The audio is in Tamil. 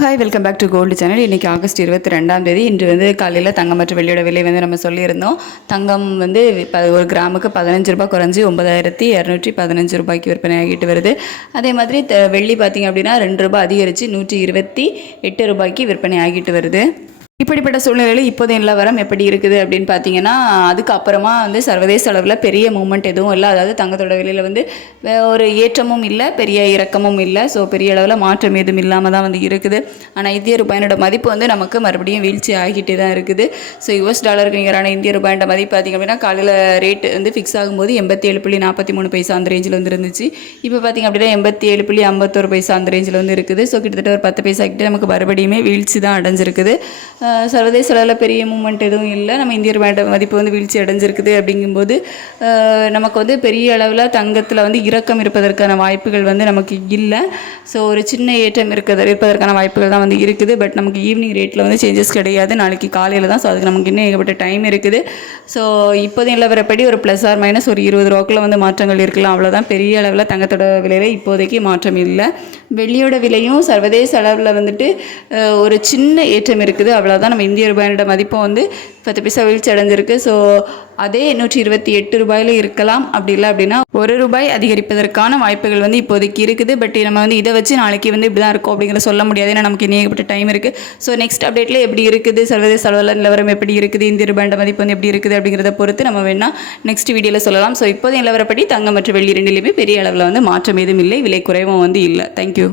Hi welcome back to gold channel இன்றைக்கி ஆகஸ்ட் இருபத்தி ரெண்டாம் தேதி. இன்று வந்து காலையில் தங்கம் மற்றும் வெள்ளியோட விலை வந்து நம்ம சொல்லியிருந்தோம். தங்கம் வந்து ப ஒரு கிராமுக்கு பதினஞ்சு ரூபாய் குறைஞ்சி ஒன்பதாயிரத்தி இரநூற்றி பதினஞ்சு ரூபாய்க்கு விற்பனை ஆகிட்டு வருது. அதே மாதிரி த வெள்ளி பார்த்திங்க அப்படின்னா ரெண்டு ரூபாய் அதிகரித்து நூற்றி இருபத்தி எட்டு ரூபாய்க்கு விற்பனை ஆகிட்டு வருது. இப்படிப்பட்ட சூழ்நிலையில் இப்போதைய நிலவரம் எப்படி இருக்குது அப்படின்னு பார்த்தீங்கன்னா அதுக்கப்புறமா வந்து சர்வதேச அளவில் பெரிய மூமெண்ட் எதுவும் இல்லை. அதாவது தங்கத்தோட விலையில் வந்து ஒரு ஏற்றமும் இல்லை பெரிய இறக்கமும் இல்லை. ஸோ பெரிய அளவில் மாற்றம் எதுவும் இல்லாமல் தான் வந்து இருக்குது. ஆனால் இந்திய ரூபாயினோட மதிப்பு வந்து நமக்கு மறுபடியும் வீழ்ச்சி ஆகிட்டே தான் இருக்குது. ஸோ யுஎஸ் டாலருக்கு நிகரான இந்திய ரூபாயோட மதிப்பு பார்த்திங்க அப்படின்னா காலையில் ரேட் வந்து ஃபிக்ஸ் ஆகும்போது எண்பத்தி ஏழு புள்ளி நாற்பத்தி மூணு பைசா அந்த ரேஞ்சில் வந்து இருந்துச்சு. இப்போ பார்த்திங்க அப்படின்னா எண்பத்தி ஏழு புள்ளி ஐம்பத்தோரு பைசா அந்த ரேஞ்சில் வந்து இருக்குது. ஸோ கிட்டத்தட்ட ஒரு பத்து பைசா கிட்டே நமக்கு மறுபடியுமே வீழ்ச்சி தான் அடைஞ்சிருக்குது. சர்வதேச அளவில் பெரிய மூமெண்ட் எதுவும் இல்லை. நம்ம இந்தியர் மதிப்பு வந்து வீழ்ச்சி அடைஞ்சிருக்குது அப்படிங்கும்போது நமக்கு வந்து பெரிய அளவில் தங்கத்தில் வந்து இறக்கம் இருப்பதற்கான வாய்ப்புகள் வந்து நமக்கு இல்லை. ஸோ ஒரு சின்ன ஏற்றம் இருக்கிறது இருப்பதற்கான வாய்ப்புகள் தான் வந்து இருக்குது. பட் நமக்கு ஈவினிங் ரேட்டில் வந்து சேஞ்சஸ் கிடையாது. நாளைக்கு காலையில் தான். ஸோ அதுக்கு நமக்கு இன்னும் ஏகப்பட்ட டைம் இருக்குது. ஸோ இப்போதைய நிலவரப்படி ஒரு ப்ளஸ் ஆர் மைனஸ் ஒரு இருபது ரூபாக்குள்ள வந்து மாற்றங்கள் இருக்கலாம். அவ்வளோதான் பெரிய அளவில் தங்கத்தோட விலையில் இப்போதைக்கு மாற்றம் இல்லை. வெள்ளியோட விலையும் சர்வதேச அளவில் வந்துட்டு ஒரு சின்ன ஏற்றம் இருக்குது. அவ்வளோ அவ்வளோதான் நம்ம இந்திய ரூபாயோட மதிப்பும் வந்து பத்து பைசா வீழ்ச்சி அடைஞ்சிருக்கு ஸோ அதே நூற்றி இருபத்தி எட்டு ரூபாயில் இருக்கலாம். அப்படி இல்லை அப்படின்னா ஒரு ரூபாய் அதிகரிப்பதற்கான வாய்ப்புகள் வந்து இப்போதைக்கு இருக்குது. பட் நம்ம வந்து இதை வச்சு நாளைக்கு வந்து இப்படி தான் இருக்கும் அப்படிங்கிற சொல்ல முடியாது. ஏன்னா நமக்கு இணையப்பட்ட ஏகப்பட்ட டைம் இருக்குது ஸோ நெக்ஸ்ட் அப்டேட்டில் எப்படி இருக்குது? சர்வதேச அளவில் நிலவரம் எப்படி இருக்குது? இந்திய ரூபாயோட மதிப்பு வந்து எப்படி இருக்குது? அப்படிங்கிறத பொறுத்து நம்ம வேணால் நெக்ஸ்ட் வீடியோவில் சொல்லலாம். ஸோ இப்போதைய நிலவரப்படி தங்கம் மற்றும் வெள்ளி ரெண்டிலையுமே பெரிய அளவில் வந்து மாற்றம் எதுவும் இல்லை. விலை குறைவும் வந்து இல்லை. தேங்க்யூ